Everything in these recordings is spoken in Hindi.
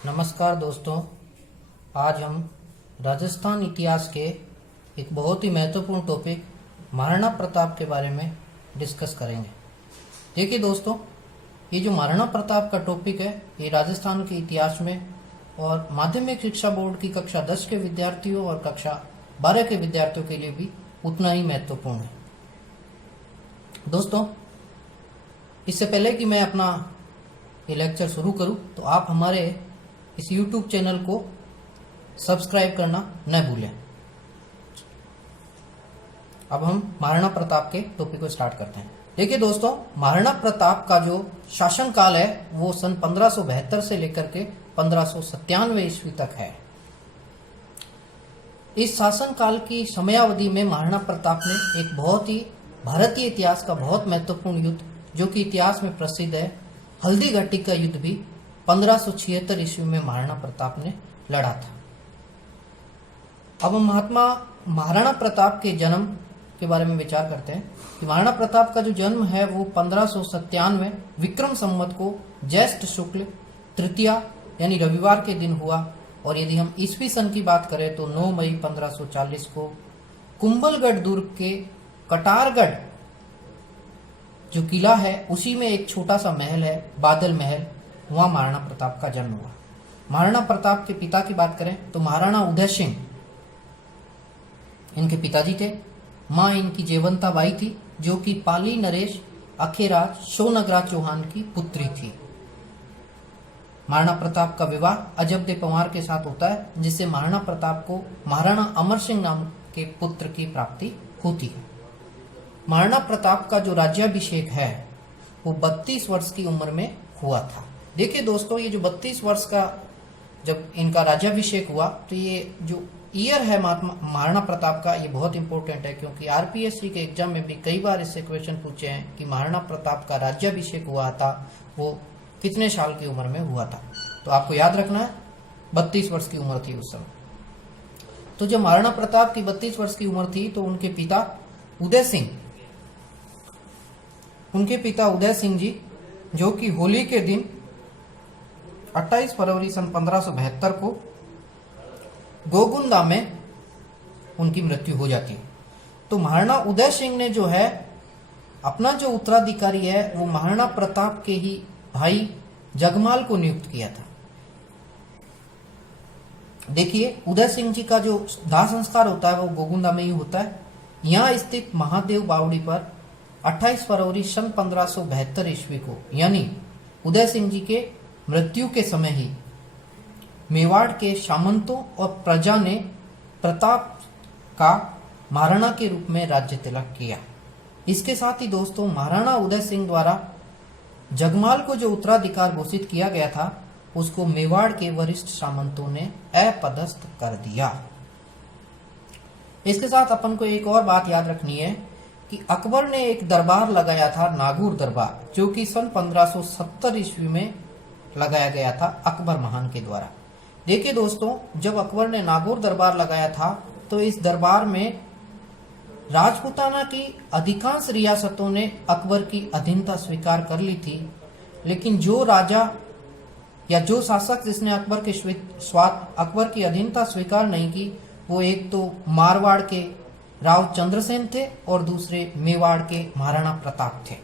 नमस्कार दोस्तों, आज हम राजस्थान इतिहास के एक बहुत ही महत्वपूर्ण टॉपिक महाराणा प्रताप के बारे में डिस्कस करेंगे। देखिए दोस्तों, ये जो महाराणा प्रताप का टॉपिक है ये राजस्थान के इतिहास में और माध्यमिक शिक्षा बोर्ड की कक्षा 10 के विद्यार्थियों और कक्षा 12 के विद्यार्थियों के लिए भी उतना ही महत्वपूर्ण है। दोस्तों, इससे पहले कि मैं अपना ये लेक्चर शुरू करूं तो आप हमारे इस YouTube चैनल को सब्सक्राइब करना न भूलें। अब हम महाराणा प्रताप के टॉपिक को स्टार्ट करते हैं। देखिए दोस्तों, महाराणा प्रताप का जो शासन काल है वो सन 1572 से लेकर के 1597 ईस्वी तक है। इस शासन काल की समयावधि में महाराणा प्रताप ने एक बहुत ही भारतीय इतिहास का बहुत महत्वपूर्ण युद्ध, जो कि इतिहास में प्रसिद्ध है, हल्दी घाटी का युद्ध भी 1576 ईस्वी में महाराणा प्रताप ने लड़ा था। अब हम महाराणा प्रताप के जन्म के बारे में विचार करते हैं कि महाराणा प्रताप का जो जन्म है वो 1597 विक्रम संवत को ज्येष्ठ शुक्ल तृतीया यानी रविवार के दिन हुआ। और यदि हम ईस्वी सन की बात करें तो 9 मई 1540 को कुंभलगढ़ दुर्ग के कटारगढ़ जो किला है उसी में एक छोटा सा महल है, बादल महल, वहां महाराणा प्रताप का जन्म हुआ। महाराणा प्रताप के पिता की बात करें तो महाराणा उदय सिंह इनके पिताजी थे। मां इनकी जयवंता बाई थी, जो कि पाली नरेश अखेराज शोनगराज चौहान की पुत्री थी। महाराणा प्रताप का विवाह अजबदे पंवार के साथ होता है, जिससे महाराणा प्रताप को महाराणा अमर सिंह नाम के पुत्र की प्राप्ति होती है। महाराणा प्रताप का जो राज्याभिषेक है वो 32 वर्ष की उम्र में हुआ था। देखिए दोस्तों, ये जो 32 वर्ष का जब इनका राज्याभिषेक हुआ तो ये जो ईयर है महाराणा प्रताप का, ये बहुत इंपॉर्टेंट है, क्योंकि आरपीएससी के एग्जाम में भी कई बार इससे क्वेश्चन पूछे हैं कि महाराणा प्रताप का राज्याभिषेक हुआ था वो कितने साल की उम्र में हुआ था। तो आपको याद रखना है 32 वर्ष की उम्र थी उस समय। तो जब महाराणा प्रताप की 32 वर्ष की उम्र थी तो उनके पिता उदय सिंह जी, जो कि होली के दिन 28 फरवरी सन 1572 को गोगुंदा में उनकी मृत्यु हो जाती है। तो महाराणा उदय सिंह ने जो है अपना जो उत्तराधिकारी है वो महाराणा प्रताप के ही भाई जगमाल को नियुक्त किया था। देखिए, उदय सिंह जी का जो दाह संस्कार होता है वो गोगुंदा में ही होता है। यहाँ स्थित महादेव बावड़ी पर 28 फरवरी सन 1572 ईस्वी को, यानी उदय सिंह जी के मृत्यु के समय ही मेवाड़ के सामंतों और प्रजा ने प्रताप का महाराणा के रूप में राज्य तिलक किया। इसके साथ ही दोस्तों, महाराणा उदय सिंह द्वारा जगमाल को जो उत्तराधिकार घोषित किया गया था उसको मेवाड़ के वरिष्ठ सामंतों ने अपदस्थ कर दिया। इसके साथ अपन को एक और बात याद रखनी है कि अकबर ने एक दरबार लगाया था, नागौर दरबार, जो कि सन 1570 ईस्वी में लगाया गया था अकबर महान के द्वारा। देखिए दोस्तों, जब अकबर ने नागौर दरबार लगाया था तो इस दरबार में राजपूताना की अधिकांश रियासतों ने अकबर की अधीनता स्वीकार कर ली थी, लेकिन जो राजा या जो शासक जिसने अकबर की अधीनता स्वीकार नहीं की वो एक तो मारवाड़ के राव चंद्रसेन थे और दूसरे मेवाड़ के महाराणा प्रताप थे।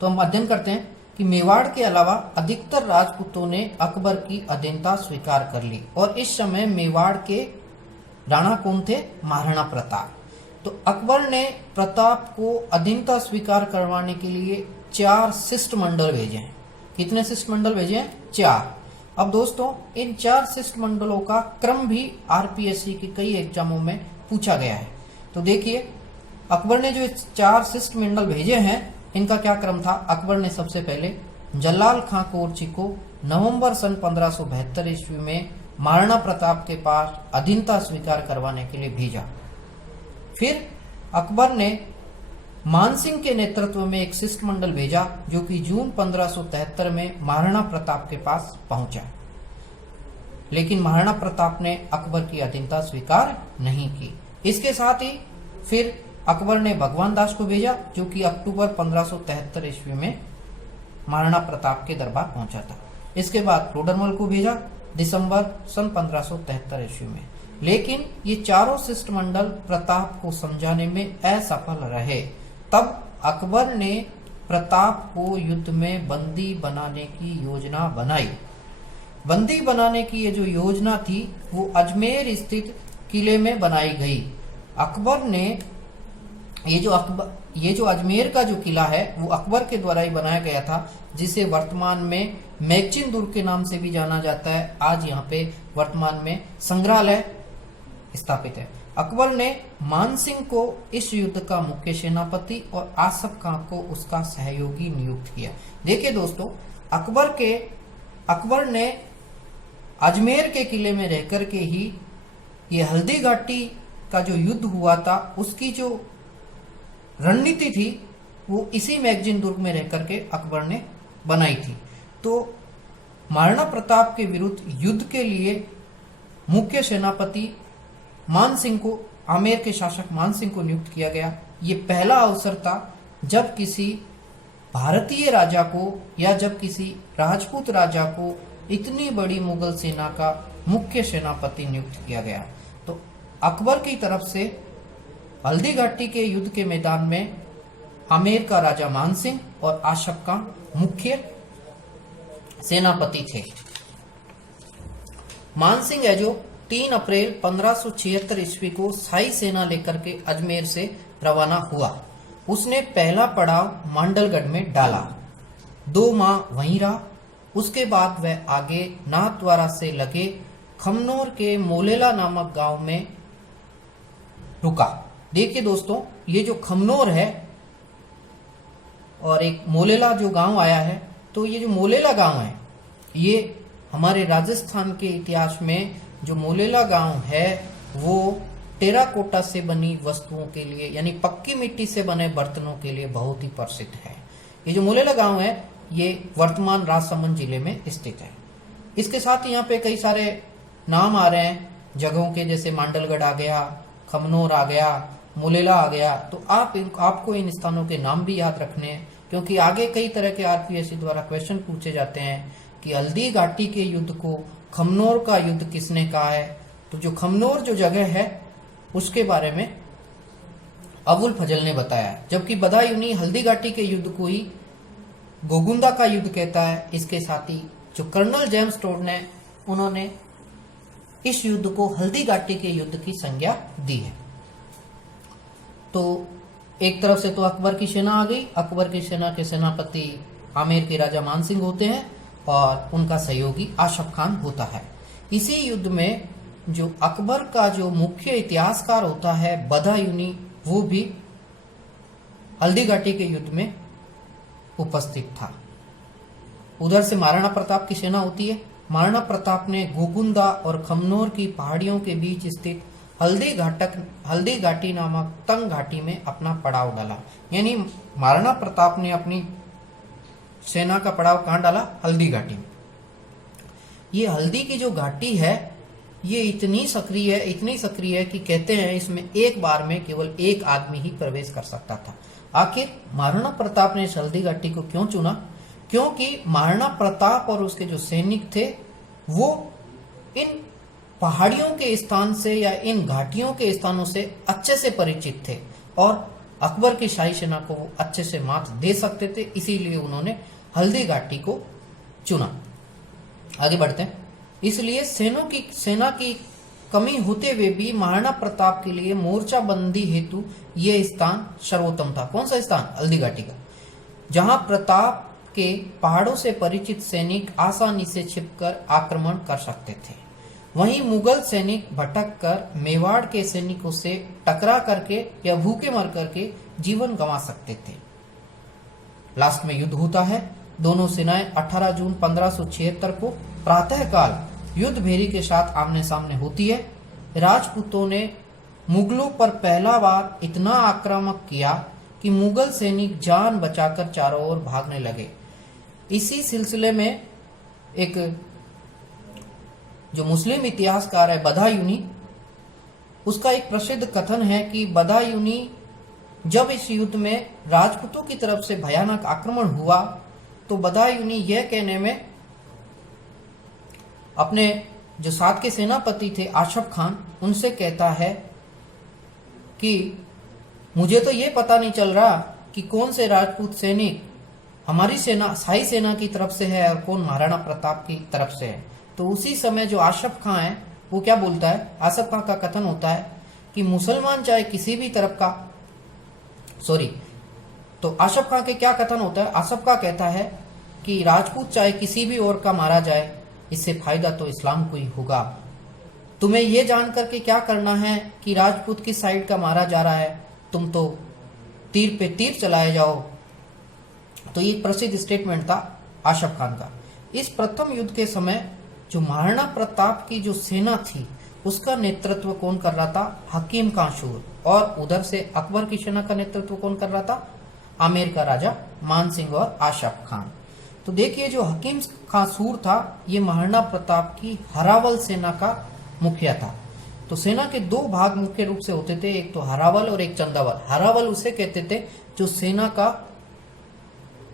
तो हम अध्ययन करते हैं कि मेवाड़ के अलावा अधिकतर राजपूतों ने अकबर की अधीनता स्वीकार कर ली और इस समय मेवाड़ के राणा कौन थे? महाराणा प्रताप। तो अकबर ने प्रताप को अधीनता स्वीकार करवाने के लिए 4 शिष्टमंडल भेजे हैं। कितने शिष्टमंडल भेजे हैं? 4। अब दोस्तों, इन 4 शिष्टमंडलों का क्रम भी आरपीएससी के कई एग्जामों में पूछा गया है। तो देखिए, अकबर ने जो 4 शिष्टमंडल भेजे हैं इनका क्या क्रम था। अकबर ने सबसे पहले जलाल खां कोरची को नवंबर सन 1572 ईस्वी में महाराणा प्रताप के पास अधीनता स्वीकार करवाने के लिए भेजा। फिर अकबर ने मानसिंह के नेतृत्व में एक शिष्टमंडल भेजा, जो कि जून 1573 में महाराणा प्रताप के पास पहुंचा, लेकिन महाराणा प्रताप ने अकबर की अधीनता स्वीकार नहीं की। इसके साथ ही फिर अकबर ने भगवान दास को भेजा, जो कि अक्टूबर 1573 ईस्वी में महाराणा प्रताप के दरबार पहुंचा था। इसके बाद टोडरमल को भेजा दिसंबर सन 1573 ईस्वी में। लेकिन ये चारों शिष्टमंडल प्रताप को समझाने में असफल रहे। तब अकबर ने प्रताप को युद्ध में बंदी बनाने की योजना बनाई। बंदी बनाने की ये जो योजना थी वो अजमेर स्थित किले में बनाई गई। अकबर ने ये जो अजमेर का जो किला है वो अकबर के द्वारा ही बनाया गया था, जिसे वर्तमान में मैगजीन दुर्ग के नाम से भी जाना जाता है। आज यहाँ पे वर्तमान में संग्रहालय स्थापित है। अकबर ने मानसिंह को इस युद्ध का मुख्य सेनापति और आसफ खां को उसका सहयोगी नियुक्त किया। देखिए दोस्तों, अकबर ने अजमेर के किले में रहकर के ही ये हल्दी घाटी का जो युद्ध हुआ था उसकी जो रणनीति थी वो इसी मैगजीन दुर्ग में रहकर के अकबर ने बनाई थी। तो महाराणा प्रताप के विरुद्ध युद्ध के लिए मुख्य सेनापति मानसिंह को, आमेर के शासक मानसिंह को नियुक्त किया गया। ये पहला अवसर था जब किसी भारतीय राजा को या जब किसी राजपूत राजा को इतनी बड़ी मुगल सेना का मुख्य सेनापति नियुक्त किया गया। तो अकबर की तरफ से हल्दी घाटी के युद्ध के मैदान में आमेर का राजा मानसिंह और आशफ खां मुख्य सेनापति थे। मानसिंह है जो 3 अप्रैल 1576 ईस्वी को शाही सेना लेकर के अजमेर से रवाना हुआ। उसने पहला पड़ाव मांडलगढ़ में डाला, 2 माह वहीं रहा। उसके बाद वह आगे नाथद्वारा से लगे खमनोर के मोलेला नामक गांव में रुका। देखिए दोस्तों, ये जो खमनोर है और एक मोलेला जो गांव आया है, तो ये जो मोलेला गांव है ये हमारे राजस्थान के इतिहास में जो मोलेला गांव है वो टेराकोटा से बनी वस्तुओं के लिए यानी पक्की मिट्टी से बने बर्तनों के लिए बहुत ही प्रसिद्ध है। ये जो मोलेला गांव है ये वर्तमान राजसमंद जिले में स्थित है। इसके साथ यहाँ पे कई सारे नाम आ रहे हैं जगहों के, जैसे मांडलगढ़ आ गया, खमनोर आ गया, मोलेला आ गया। तो आपको इन स्थानों के नाम भी याद रखने हैं, क्योंकि आगे कई तरह के आरपीएससी द्वारा क्वेश्चन पूछे जाते हैं कि हल्दी घाटी के युद्ध को खमनोर का युद्ध किसने कहा है। तो जो खमनोर जो जगह है उसके बारे में अबुल फजल ने बताया, जबकि बदायूनी हल्दी घाटी के युद्ध को ही गोगुंदा का युद्ध कहता है। इसके साथ ही जो कर्नल जेम्स टोड ने, उन्होंने इस युद्ध को हल्दी घाटी के युद्ध की संज्ञा दी है। तो एक तरफ से तो अकबर की सेना आ गई। अकबर की सेना के सेनापति आमेर के राजा मानसिंह होते हैं और उनका सहयोगी आशफ खान होता है। इसी युद्ध में जो अकबर का जो मुख्य इतिहासकार होता है बदायूनी, वो भी हल्दी घाटी के युद्ध में उपस्थित था। उधर से महाराणा प्रताप की सेना होती है। महाराणा प्रताप ने गोगुंदा और खमनोर की पहाड़ियों के बीच स्थित हल्दी घाटी नामक तंग घाटी में अपना पड़ाव डाला। यानी महाराणा प्रताप ने अपनी सेना का पड़ाव कहां डाला? हल्दी घाटी में। ये हल्दी की जो घाटी है ये इतनी सक्रिय है कि कहते हैं इसमें एक बार में केवल एक आदमी ही प्रवेश कर सकता था। आखिर महाराणा प्रताप ने इस हल्दी घाटी को क्यों चुना? क्योंकि महाराणा प्रताप और उसके जो सैनिक थे वो इन पहाड़ियों के स्थान से या इन घाटियों के स्थानों से अच्छे से परिचित थे और अकबर की शाही सेना को वो अच्छे से मात दे सकते थे, इसीलिए उन्होंने हल्दी घाटी को चुना। आगे बढ़ते हैं। इसलिए सेना की कमी होते हुए भी महाराणा प्रताप के लिए मोर्चाबंदी हेतु यह स्थान सर्वोत्तम था। कौन सा स्थान? हल्दी घाटी का, जहां प्रताप के पहाड़ों से परिचित सैनिक आसानी से छिपकर आक्रमण कर सकते थे। वहीं मुगल सैनिक भटक कर मेवाड़ के सैनिकों से टकरा करके या भूखे मर करके जीवन गंवा सकते थे। लास्ट में युद्ध होता है। दोनों सेनाएं 18 जून 1576 को प्रातःकाल युद्ध भेरी के साथ आमने सामने होती है। राजपूतों ने मुगलों पर पहला बार इतना आक्रामक किया कि मुगल सैनिक जान बचाकर चारों ओर भागने लगे। इसी सिलसिले में एक जो मुस्लिम इतिहासकार है बदायूनी, उसका एक प्रसिद्ध कथन है कि बदायूनी जब इस युद्ध में राजपूतों की तरफ से भयानक आक्रमण हुआ तो बदायूनी यह कहने में अपने जो साथ के सेनापति थे आशफ खान, उनसे कहता है कि मुझे तो ये पता नहीं चल रहा कि कौन से राजपूत सैनिक हमारी सेना, शाही सेना की तरफ से है और कौन महाराणा प्रताप की तरफ से है। तो उसी समय जो आशफ खान है वो क्या बोलता है, आशफ खान का कथन होता है कि मुसलमान चाहे किसी भी तरफ का, तो आशफ खान के क्या कथन होता है, आशफ खान कहता है कि राजपूत चाहे किसी भी ओर का मारा जाए, इससे फायदा तो इस्लाम को ही होगा। तुम्हें यह जान करके क्या करना है कि राजपूत किस साइड का मारा जा रहा है, तुम तो तीर पे तीर चलाए जाओ। तो ये प्रसिद्ध स्टेटमेंट था आशफ खान का। इस प्रथम युद्ध के समय जो महाराणा प्रताप की जो सेना थी उसका नेतृत्व कौन कर रहा था, हकीम खां सूर, और उधर से अकबर की सेना का नेतृत्व कौन कर रहा था, आमेर का राजा मान सिंह और आशफ खान। तो देखिए जो हकीम खां सूर था ये महाराणा प्रताप की हरावल सेना का मुखिया था। तो सेना के दो भाग मुख्य रूप से होते थे, एक तो हरावल और एक चंदावल। हरावल उसे कहते थे जो सेना का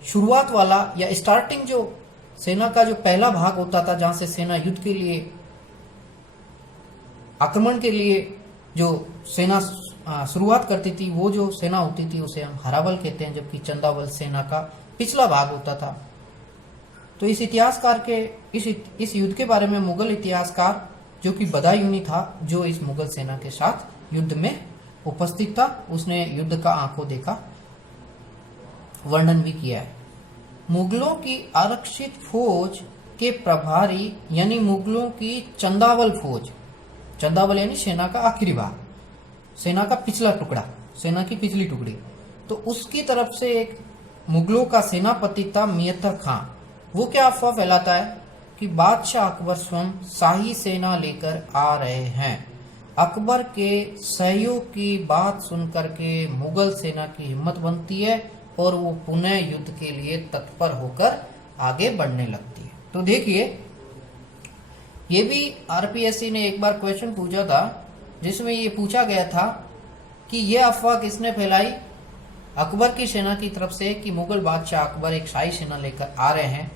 शुरुआत वाला या स्टार्टिंग, जो सेना का जो पहला भाग होता था जहां से सेना युद्ध के लिए, आक्रमण के लिए जो सेना शुरुआत करती थी, वो जो सेना होती थी उसे हम हरावल कहते हैं, जबकि चंदावल सेना का पिछला भाग होता था। तो इस इतिहासकार के इस युद्ध के बारे में मुगल इतिहासकार जो कि बदायूनी था, जो इस मुगल सेना के साथ युद्ध में उपस्थित था, उसने युद्ध का आंखों देखा वर्णन भी किया है। मुगलों की आरक्षित फौज के प्रभारी यानी मुगलों की चंदावल फौज, चंदावल यानी सेना का आखिरी भाग, सेना का पिछला टुकड़ा, सेना की पिछली टुकड़ी, तो उसकी तरफ से एक मुगलों का सेनापति था मियतर खां। वो क्या अफवाह फैलाता है कि बादशाह अकबर स्वयं शाही सेना लेकर आ रहे हैं। अकबर के सहयोग की बात सुनकर के मुगल सेना की हिम्मत बनती है और वो पुनः युद्ध के लिए तत्पर होकर आगे बढ़ने लगती है। तो देखिए ये भी आरपीएससी ने एक बार क्वेश्चन पूछा था जिसमें ये पूछा गया था कि ये अफवाह किसने फैलाई, अकबर की सेना की तरफ से कि मुगल बादशाह अकबर एक शाही सेना लेकर आ रहे हैं।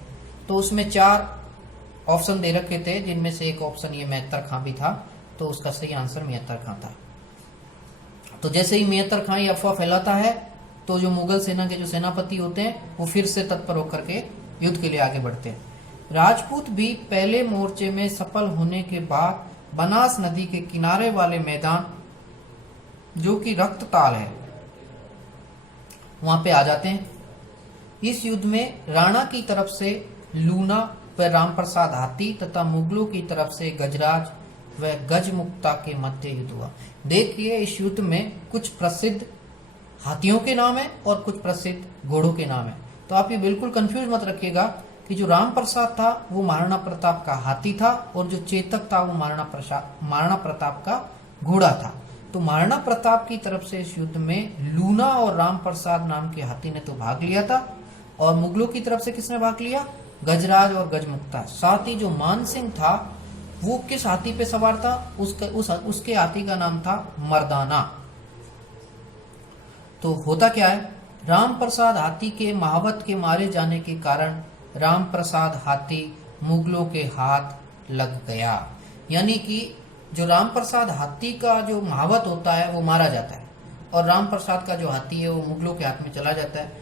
तो उसमें 4 ऑप्शन दे रखे थे, जिनमें से एक ऑप्शन ये मियतर खां भी था, तो उसका सही आंसर मियतर खां था। तो जैसे ही मियतर खां ये अफवाह फैलाता है तो जो मुगल सेना के जो सेनापति होते हैं वो फिर से तत्पर होकर के युद्ध के लिए आगे बढ़ते हैं। राजपूत भी पहले मोर्चे में सफल होने के बाद बनास नदी के किनारे वाले मैदान जो कि रक्तताल है वहां पे आ जाते हैं। इस युद्ध में राणा की तरफ से लूना व रामप्रसाद हाथी तथा मुगलों की तरफ से गजराज व गजमुक्ता के मध्य युद्ध हुआ। देखिए इस युद्ध में कुछ प्रसिद्ध हाथियों के नाम है और कुछ प्रसिद्ध घोड़ों के नाम है। तो आप ये बिल्कुल कंफ्यूज मत रखिएगा कि जो राम प्रसाद था वो महाराणा प्रताप का हाथी था और जो चेतक था वो महाराणा प्रताप का घोड़ा था। तो महाराणा प्रताप की तरफ से इस युद्ध में लूना और राम प्रसाद नाम के हाथी ने तो भाग लिया था, और मुगलों की तरफ से किसने भाग लिया, गजराज और गजमुक्ता। साथ ही जो मान सिंह था वो किस हाथी पे सवार था, उसके हाथी का नाम था मर्दाना। तो होता क्या है, राम प्रसाद हाथी के महावत के मारे जाने के कारण राम प्रसाद हाथी मुगलों के हाथ लग गया। यानी कि जो राम प्रसाद हाथी का जो महावत होता है वो मारा जाता है और राम प्रसाद का जो हाथी है वो मुगलों के हाथ में चला जाता है।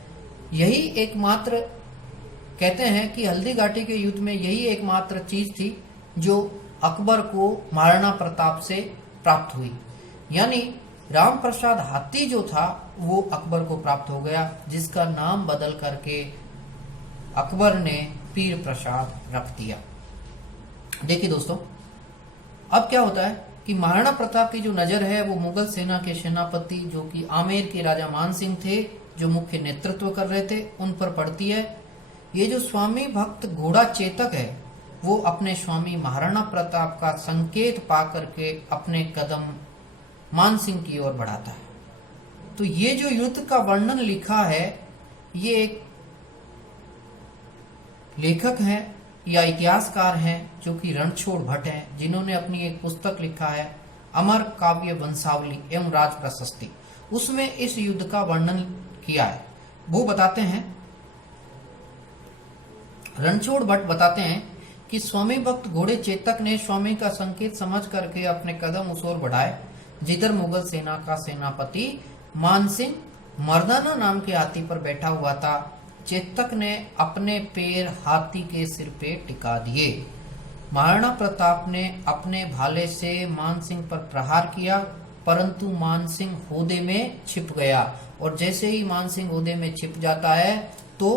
यही एकमात्र कहते हैं कि हल्दी घाटी के युद्ध में यही एकमात्र चीज थी जो अकबर को महाराणा प्रताप से प्राप्त हुई। यानी राम प्रसाद हाथी जो था वो अकबर को प्राप्त हो गया, जिसका नाम बदल करके अकबर ने पीर प्रसाद रख दिया। देखिए दोस्तों, अब क्या होता है कि महाराणा प्रताप की जो नजर है वो मुगल सेना के सेनापति जो कि आमेर के राजा मान सिंह थे, जो मुख्य नेतृत्व कर रहे थे, उन पर पड़ती है। ये जो स्वामी भक्त घोड़ा चेतक है वो अपने स्वामी महाराणा प्रताप का संकेत पा करके अपने कदम मान सिंह की ओर बढ़ाता है। तो ये जो युद्ध का वर्णन लिखा है ये एक लेखक हैं या इतिहासकार हैं जो कि रणछोड़ भट्ट हैं, जिन्होंने अपनी एक पुस्तक लिखा है अमर काव्य वंशावली एवं राज प्रशस्ति। उसमें इस युद्ध का वर्णन किया है। वो बताते हैं, रणछोड़ भट्ट बताते हैं कि स्वामी भक्त घोड़े चेतक ने स्वामी का संकेत समझ करके अपने कदम उस ओर बढ़ाए जिधर मुगल सेना का सेनापति मानसिंह मर्दाना नाम के हाथी पर बैठा हुआ था। चेतक ने अपने पैर हाथी के सिर पे टिका दिए। महाराणा प्रताप ने अपने भाले से मानसिंह पर प्रहार किया, परंतु मानसिंह हौदे में छिप गया और जैसे ही मानसिंह हौदे में छिप जाता है तो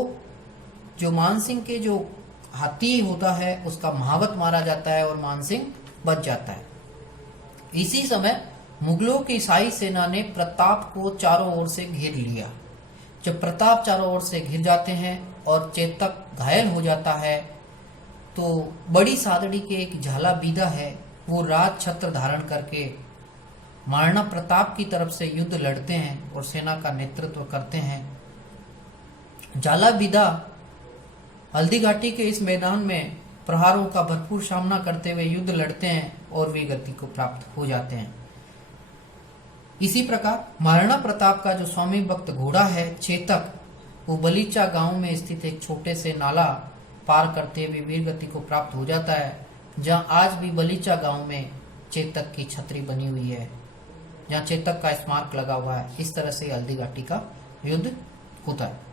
जो मानसिंह के जो हाथी होता है उसका महावत मारा जाता है और मानसिंह बच जाता है। इसी समय मुगलों की शाही सेना ने प्रताप को चारों ओर से घेर लिया। जब प्रताप चारों ओर से घिर जाते हैं और चेतक घायल हो जाता है तो बड़ी सादड़ी के एक झाला बीदा है, वो राज छत्र धारण करके महाराणा प्रताप की तरफ से युद्ध लड़ते हैं और सेना का नेतृत्व करते हैं। झाला बीदा हल्दी घाटी के इस मैदान में प्रहारों का भरपूर सामना करते हुए युद्ध लड़ते हैं और वे गति को प्राप्त हो जाते हैं। इसी प्रकार महाराणा प्रताप का जो स्वामी भक्त घोड़ा है चेतक, वो बलीचा गांव में स्थित एक छोटे से नाला पार करते हुए वीर गति को प्राप्त हो जाता है, जहां आज भी बलीचा गांव में चेतक की छतरी बनी हुई है, जहां चेतक का स्मारक लगा हुआ है। इस तरह से हल्दी घाटी का युद्ध होता है।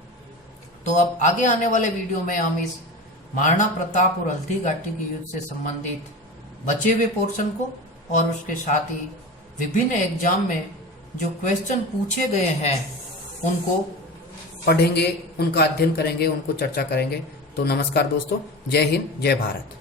तो अब आगे आने वाले वीडियो में हम इस महाराणा प्रताप और हल्दी घाटी के युद्ध से संबंधित बचे हुए पोर्शन को और उसके साथ ही विभिन्न एग्जाम में जो क्वेश्चन पूछे गए हैं उनको पढ़ेंगे, उनका अध्ययन करेंगे, उनको चर्चा करेंगे। तो नमस्कार दोस्तों, जय हिंद, जय भारत।